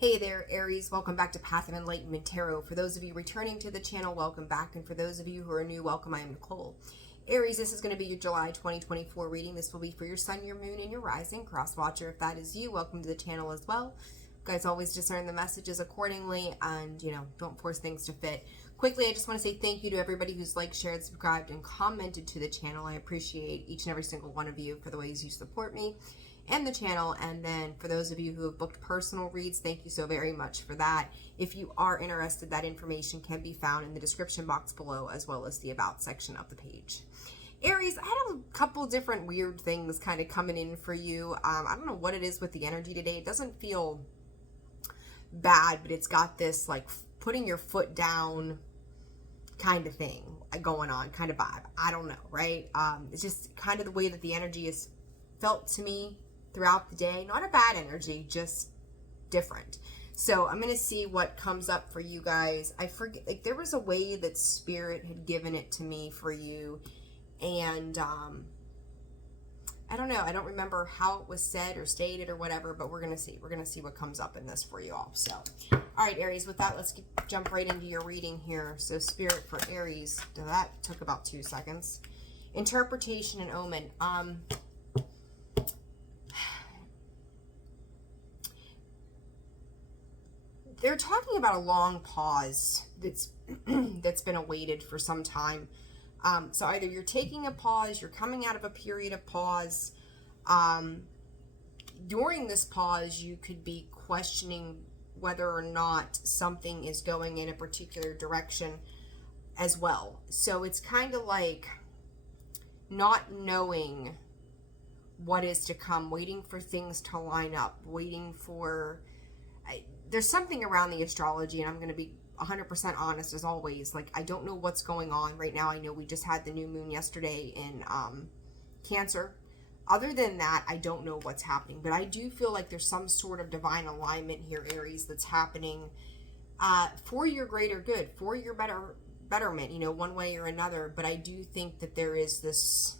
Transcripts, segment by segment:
Hey there, Aries. Welcome back to Path of Enlightenment Tarot. For those of you returning to the channel, welcome back. And for those of you who are new, welcome. I am Nicole. Aries, this is going to be your July 2024 reading. This will be for your sun, your moon, and your rising. Cross watcher, if that is you, welcome to the channel as well. Guys, always discern the messages accordingly and, don't force things to fit. Quickly, I just want to say thank you to everybody who's liked, shared, subscribed, and commented to the channel. I appreciate each and every single one of you for the ways you support me and the channel. And then for those of you who have booked personal reads, thank you so very much for that. If you are interested, that information can be found in the description box below, as well as the about section of the page. Aries, I had a couple different weird things kind of coming in for you. I don't know what it is with the energy today. It doesn't feel bad, but it's got this like putting your foot down kind of thing going on, kind of vibe. I don't know, right? It's just kind of the way that the energy is felt to me throughout the day. Not a bad energy, just different. So I'm going to see what comes up for you guys. I forget, like there was a way that Spirit had given it to me for you. And I don't know. I don't remember how it was said or stated or whatever, but we're going to see. We're going to see what comes up in this for you all. So, all right, Aries, with that, let's jump right into your reading here. So Spirit for Aries, that took about 2 seconds. Interpretation and omen. They're talking about a long pause that's been awaited for some time. So either you're taking a pause, you're coming out of a period of pause. During this pause, you could be questioning whether or not something is going in a particular direction as well. So it's kind of like not knowing what is to come, waiting for things to line up, waiting for... there's something around the astrology, and I'm going to be 100% honest as always. Like, I don't know what's going on right now. I know we just had the new moon yesterday in Cancer. Other than that, I don't know what's happening, but I do feel like there's some sort of divine alignment here, Aries, that's happening for your greater good, for your betterment, one way or another. But I do think that there is this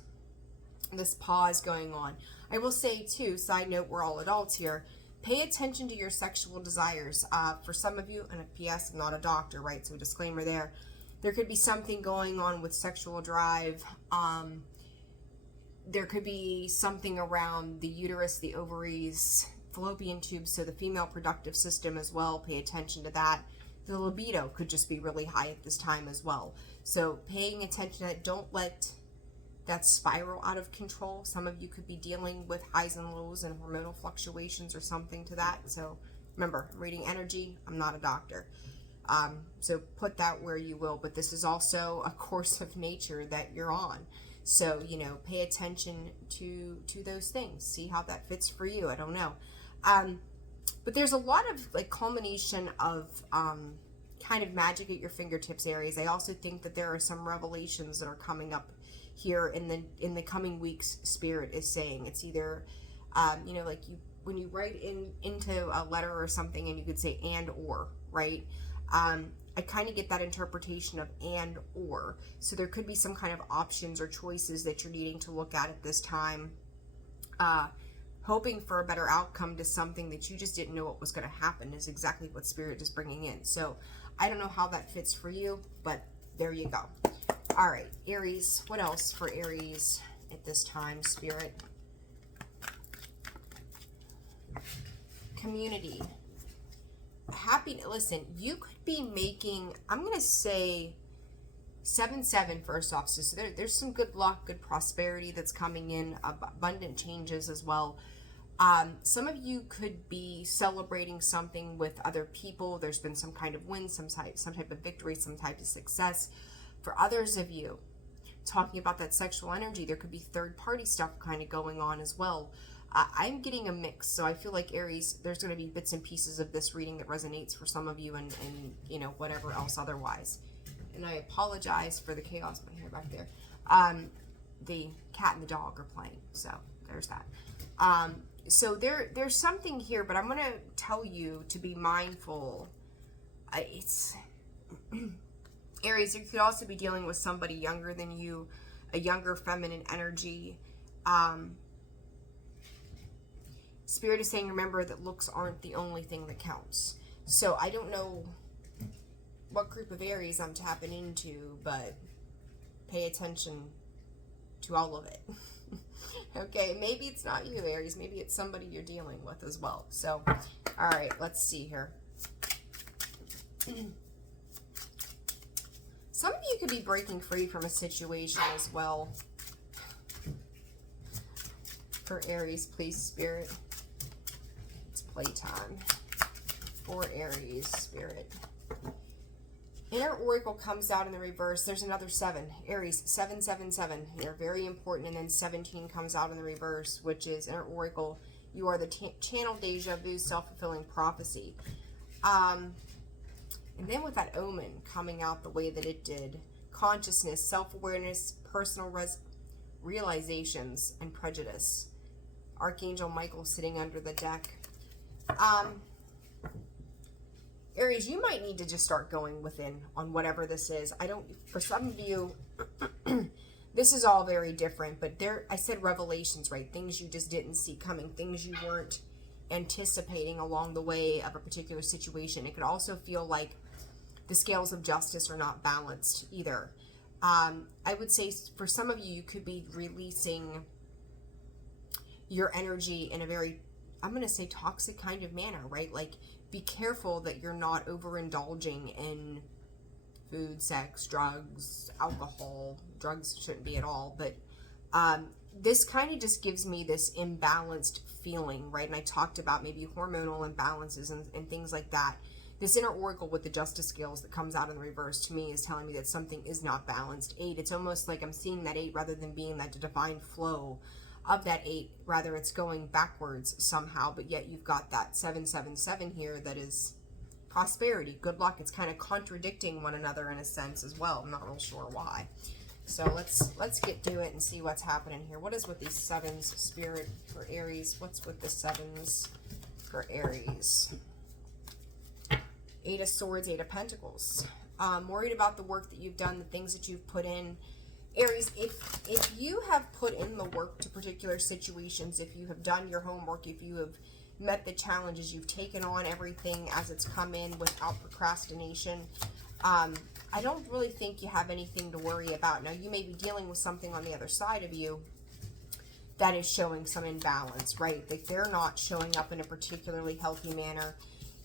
pause going on. I will say too, side note, we're all adults here. Pay attention to your sexual desires. For some of you, and a PS, I'm not a doctor, right? So a disclaimer there. There could be something going on with sexual drive. There could be something around the uterus, the ovaries, fallopian tubes, so the female productive system as well. Pay attention to that. The libido could just be really high at this time as well. So paying attention to that. Don't let that spiral out of control. Some of you could be dealing with highs and lows and hormonal fluctuations or something to that. So remember, I'm reading energy. I'm not a doctor. So put that where you will, but this is also a course of nature that you're on. So, pay attention to those things. See how that fits for you. I don't know. But there's a lot of like culmination of kind of magic at your fingertips, Aries. I also think that there are some revelations that are coming up here in the coming weeks. Spirit is saying it's either like when you write into a letter or something, and you could say and or, right? I kind of get that interpretation of and or. So there could be some kind of options or choices that you're needing to look at this time, hoping for a better outcome to something that you just didn't know what was going to happen, is exactly what Spirit is bringing in. So I don't know how that fits for you, but there you go. All right, Aries, what else for Aries at this time, Spirit? Community. Listen, you could be making, I'm going to say 7-7 first off. So there's some good luck, good prosperity that's coming in, abundant changes as well. Some of you could be celebrating something with other people. There's been some kind of win, some type of victory, some type of success. For others of you, talking about that sexual energy, there could be third-party stuff kind of going on as well. I'm getting a mix, so I feel like Aries, there's going to be bits and pieces of this reading that resonates for some of you, and whatever else otherwise. And I apologize for the chaos I hear back there. The cat and the dog are playing, so there's that. So there's something here, but I'm going to tell you to be mindful. It's Aries, you could also be dealing with somebody younger than you, a younger feminine energy. Spirit is saying, remember that looks aren't the only thing that counts. So I don't know what group of Aries I'm tapping into, but pay attention to all of it. Okay, maybe it's not you, Aries. Maybe it's somebody you're dealing with as well. So, all right, let's see here. Some of you could be breaking free from a situation as well. For Aries, please, Spirit. It's playtime. For Aries, Spirit. Inner Oracle comes out in the reverse. There's another 7. Aries, 777. They're very important. And then 17 comes out in the reverse, which is Inner Oracle. You are the channel deja vu, self-fulfilling prophecy. And then with that omen coming out the way that it did, consciousness, self-awareness, personal realizations, and prejudice. Archangel Michael sitting under the deck. Aries, you might need to just start going within on whatever this is. For some of you, this is all very different, but I said revelations, right? Things you just didn't see coming, things you weren't anticipating along the way of a particular situation. It could also feel like the scales of justice are not balanced either. I would say for some of you, you could be releasing your energy in a very, I'm going to say, toxic kind of manner, right? Like, be careful that you're not overindulging in food, sex, drugs, alcohol. Drugs shouldn't be at all, but this kind of just gives me this imbalanced feeling, right? And I talked about maybe hormonal imbalances and things like that. This inner oracle with the justice scales that comes out in the reverse to me is telling me that something is not balanced. 8, it's almost like I'm seeing that 8 rather than being that divine flow of that 8, rather it's going backwards somehow, but yet you've got that 777 here that is prosperity, good luck. It's kind of contradicting one another in a sense as well. I'm not real sure why. So let's get to it and see what's happening here. What is with these 7s, Spirit, for Aries? What's with the 7s for Aries? 8 of Swords, 8 of Pentacles. Worried about the work that you've done, the things that you've put in. Aries, if you have put in the work to particular situations, if you have done your homework, if you have met the challenges, you've taken on everything as it's come in without procrastination, I don't really think you have anything to worry about. Now, you may be dealing with something on the other side of you that is showing some imbalance, right? Like they're not showing up in a particularly healthy manner.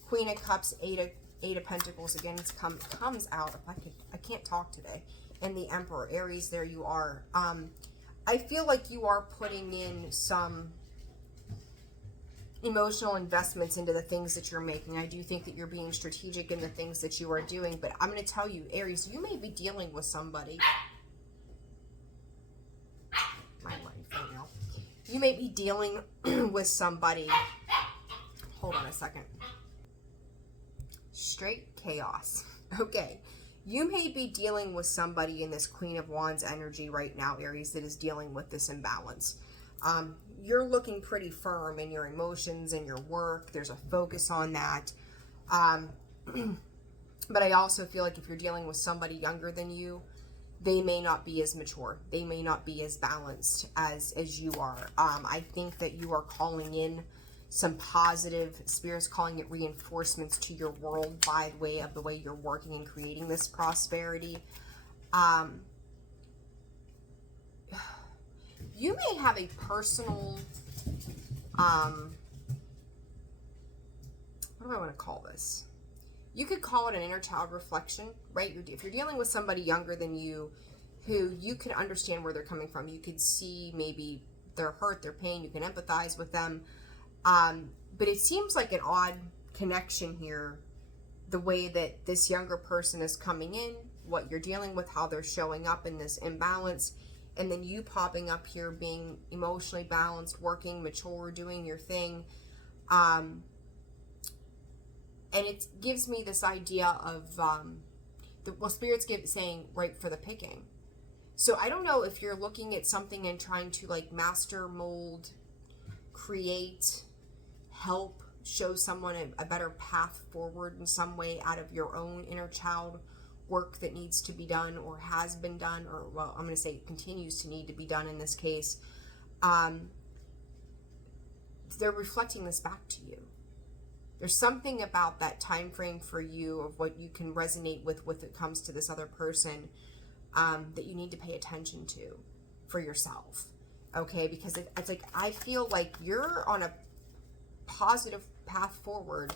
Queen of Cups, 8 of Pentacles, again, comes out. I can't talk today. And the Emperor, Aries, there you are. I feel like you are putting in some emotional investments into the things that you're making. I do think that you're being strategic in the things that you are doing, but I'm going to tell you, Aries, you may be dealing with somebody. My life right now. You may be dealing with somebody. Hold on a second. Straight chaos. Okay. You may be dealing with somebody in this Queen of Wands energy right now, Aries, that is dealing with this imbalance. You're looking pretty firm in your emotions and your work. There's a focus on that. But I also feel like if you're dealing with somebody younger than you, they may not be as mature. They may not be as balanced as you are. I think that you are calling in some positive, Spirit's calling it reinforcements to your world by way of the way you're working and creating this prosperity. You may have a personal, what do I want to call this? You could call it an inner child reflection, right? If you're dealing with somebody younger than you, who you can understand where they're coming from. You could see maybe their hurt, their pain. You can empathize with them. But it seems like an odd connection here, the way that this younger person is coming in, what you're dealing with, how they're showing up in this imbalance, and then you popping up here being emotionally balanced, working, mature, doing your thing. And it gives me this idea of, Spirit's saying right for the picking. So I don't know if you're looking at something and trying to like master, mold, create, help, show someone a better path forward in some way out of your own inner child work that needs to be done or has been done, or, well, I'm going to say continues to need to be done in this case. they're reflecting this back to you. There's something about that time frame for you of what you can resonate with when it comes to this other person that you need to pay attention to for yourself. Okay, because it's like, I feel like you're on a positive path forward.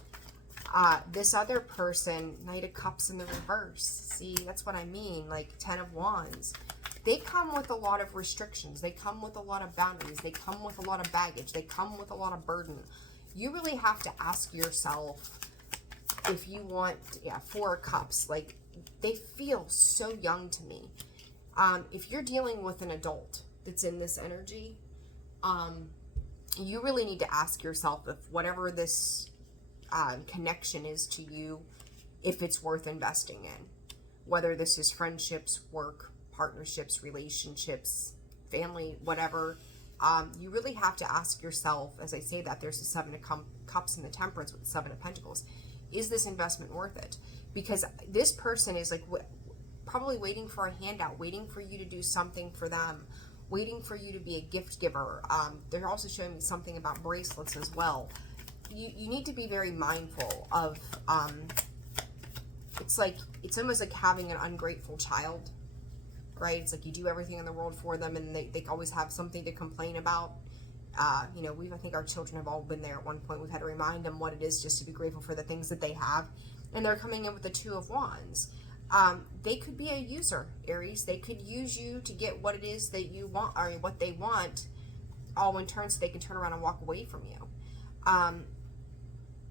This other person, Knight of Cups in the reverse. See, that's what I mean. Like 10 of Wands. They come with a lot of restrictions. They come with a lot of boundaries. They come with a lot of baggage. They come with a lot of burden. You really have to ask yourself if you want, 4 of Cups. Like, they feel so young to me. If you're dealing with an adult that's in this energy, you really need to ask yourself if whatever this connection is to you, if it's worth investing in. Whether this is friendships, work, partnerships, relationships, family, whatever. You really have to ask yourself, as I say that, there's the 7 of Cups and the Temperance with the 7 of Pentacles. Is this investment worth it? Because this person is like probably waiting for a handout, waiting for you to do something for them, waiting for you to be a gift giver. They're also showing me something about bracelets as well. You need to be very mindful of, it's almost like having an ungrateful child, right? It's like you do everything in the world for them and they always have something to complain about. I think our children have all been there at one point. We've had to remind them what it is just to be grateful for the things that they have. And they're coming in with the 2 of Wands. They could be a user, Aries. They could use you to get what it is that you want, or what they want, all in turn, so they can turn around and walk away from you.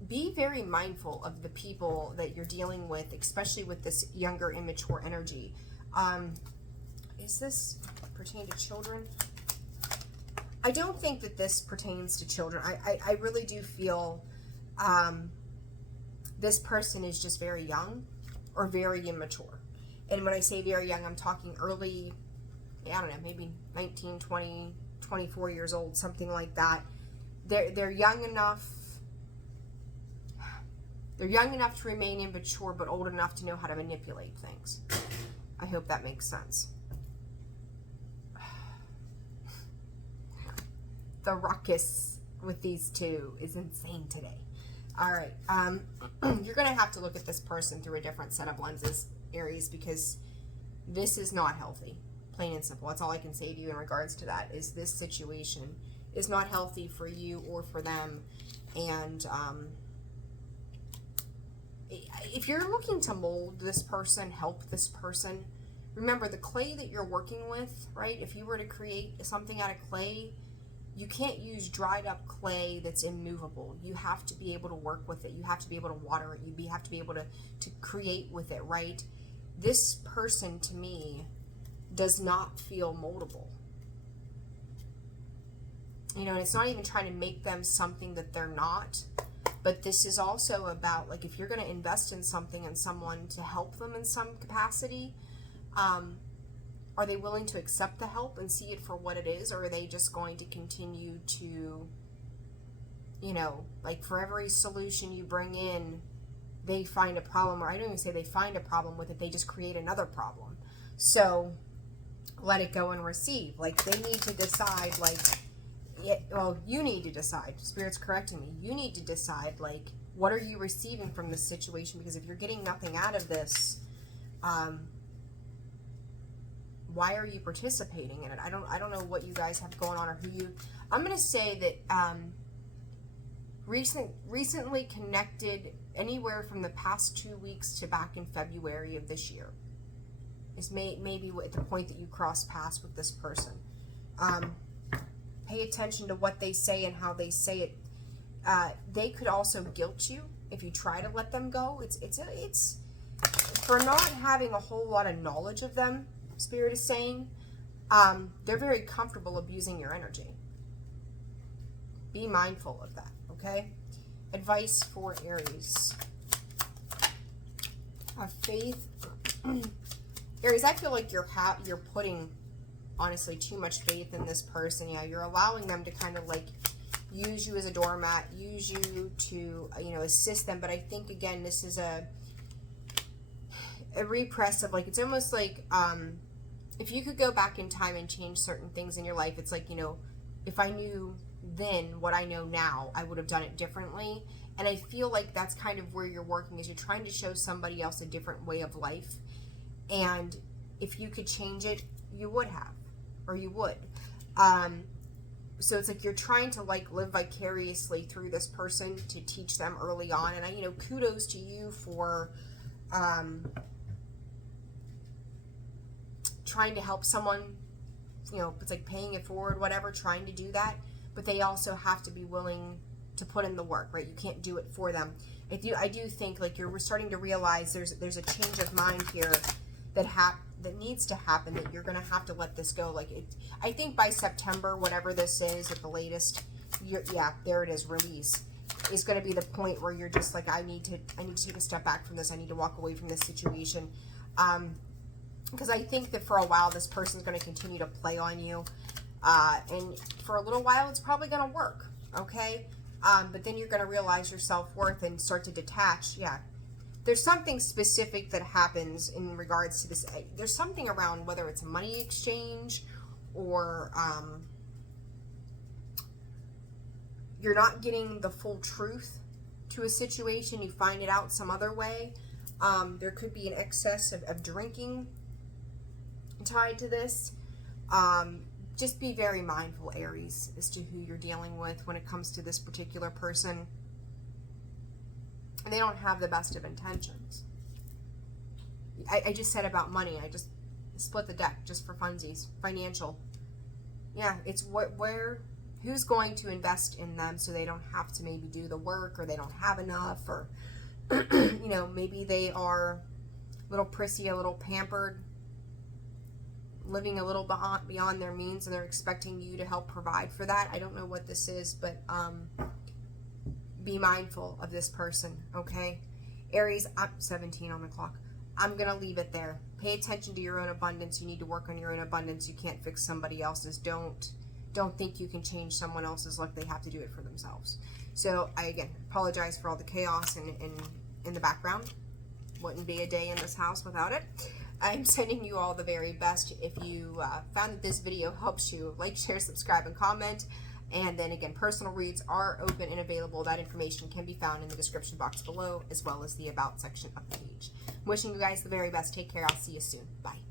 Be very mindful of the people that you're dealing with, especially with this younger, immature energy. Is this pertain to children? I don't think that this pertains to children. I really do feel this person is just very young or very immature. And when I say very young, I'm talking early, I don't know, maybe 19, 20, 24 years old, something like that. They're young enough. They're young enough to remain immature, but old enough to know how to manipulate things. I hope that makes sense. The ruckus with these two is insane today. All right. You're going to have to look at this person through a different set of lenses, Aries, because this is not healthy. Plain and simple. That's all I can say to you in regards to that, is this situation is not healthy for you or for them. And if you're looking to mold this person, help this person, remember the clay that you're working with, right? If you were to create something out of clay, you can't use dried up clay that's immovable. You have to be able to work with it. You have to be able to water it. You have to be able to create with it, right? This person, to me, does not feel moldable. And it's not even trying to make them something that they're not. But this is also about, like, if you're going to invest in something and someone to help them in some capacity, are they willing to accept the help and see it for what it is? Or are they just going to continue to, like, for every solution you bring in, they find a problem, or I don't even say they find a problem with it, they just create another problem. So let it go and receive. Like, they need to decide, like, you need to decide. Spirit's correcting me. You need to decide, like, what are you receiving from this situation? Because if you're getting nothing out of this, why are you participating in it? I don't know what you guys have going on, or who you. I'm gonna say that recently connected, anywhere from the past 2 weeks to back in February of this year, is maybe at the point that you cross paths with this person. Pay attention to what they say and how they say it. They could also guilt you if you try to let them go. It's for not having a whole lot of knowledge of them. Spirit is saying they're very comfortable abusing your energy. Be mindful of that, okay? Advice for Aries. Have faith. Aries, I feel like you're putting, honestly, too much faith in this person. Yeah, you're allowing them to kind of like use you as a doormat, use you to, assist them. But I think, again, this is a repressive, like, it's almost like, if you could go back in time and change certain things in your life, it's like, if I knew then what I know now, I would have done it differently. And I feel like that's kind of where you're working, is you're trying to show somebody else a different way of life. And if you could change it, you would have, or you would. So it's like you're trying to like live vicariously through this person to teach them early on. And I, you know, kudos to you for trying to help someone, you know, it's like paying it forward, whatever, trying to do that. But they also have to be willing to put in the work, right? You can't do it for them. I do think like we're starting to realize there's a change of mind here that needs to happen, that you're going to have to let this go. Like I think by September, whatever this is at the latest, yeah, there it is, release is going to be the point where you're just like, I need to take a step back from this. I need to walk away from this situation. Because I think that for a while, this person's going to continue to play on you. And for a little while, it's probably going to work. Okay. But then you're going to realize your self-worth and start to detach. Yeah. There's something specific that happens in regards to this. There's something around whether it's money exchange or you're not getting the full truth to a situation. You find it out some other way. There could be an excess of drinking tied to this. Just be very mindful, Aries, as to who you're dealing with when it comes to this particular person. And they don't have the best of intentions. I just said about money. I just split the deck just for funsies. Financial. Yeah, it's who's going to invest in them so they don't have to maybe do the work, or they don't have enough, or, you know, maybe they are a little prissy, a little pampered, living a little beyond their means, and they're expecting you to help provide for that. I don't know what this is, but be mindful of this person, okay? Aries, I'm 17 on the clock. I'm going to leave it there. Pay attention to your own abundance. You need to work on your own abundance. You can't fix somebody else's. Don't think you can change someone else's luck. They have to do it for themselves. So I, again, apologize for all the chaos in the background. Wouldn't be a day in this house without it. I'm sending you all the very best. If you found that this video helps you, like, share, subscribe, and comment. And then again, personal reads are open and available. That information can be found in the description box below, as well as the about section of the page. I'm wishing you guys the very best. Take care. I'll see you soon. Bye.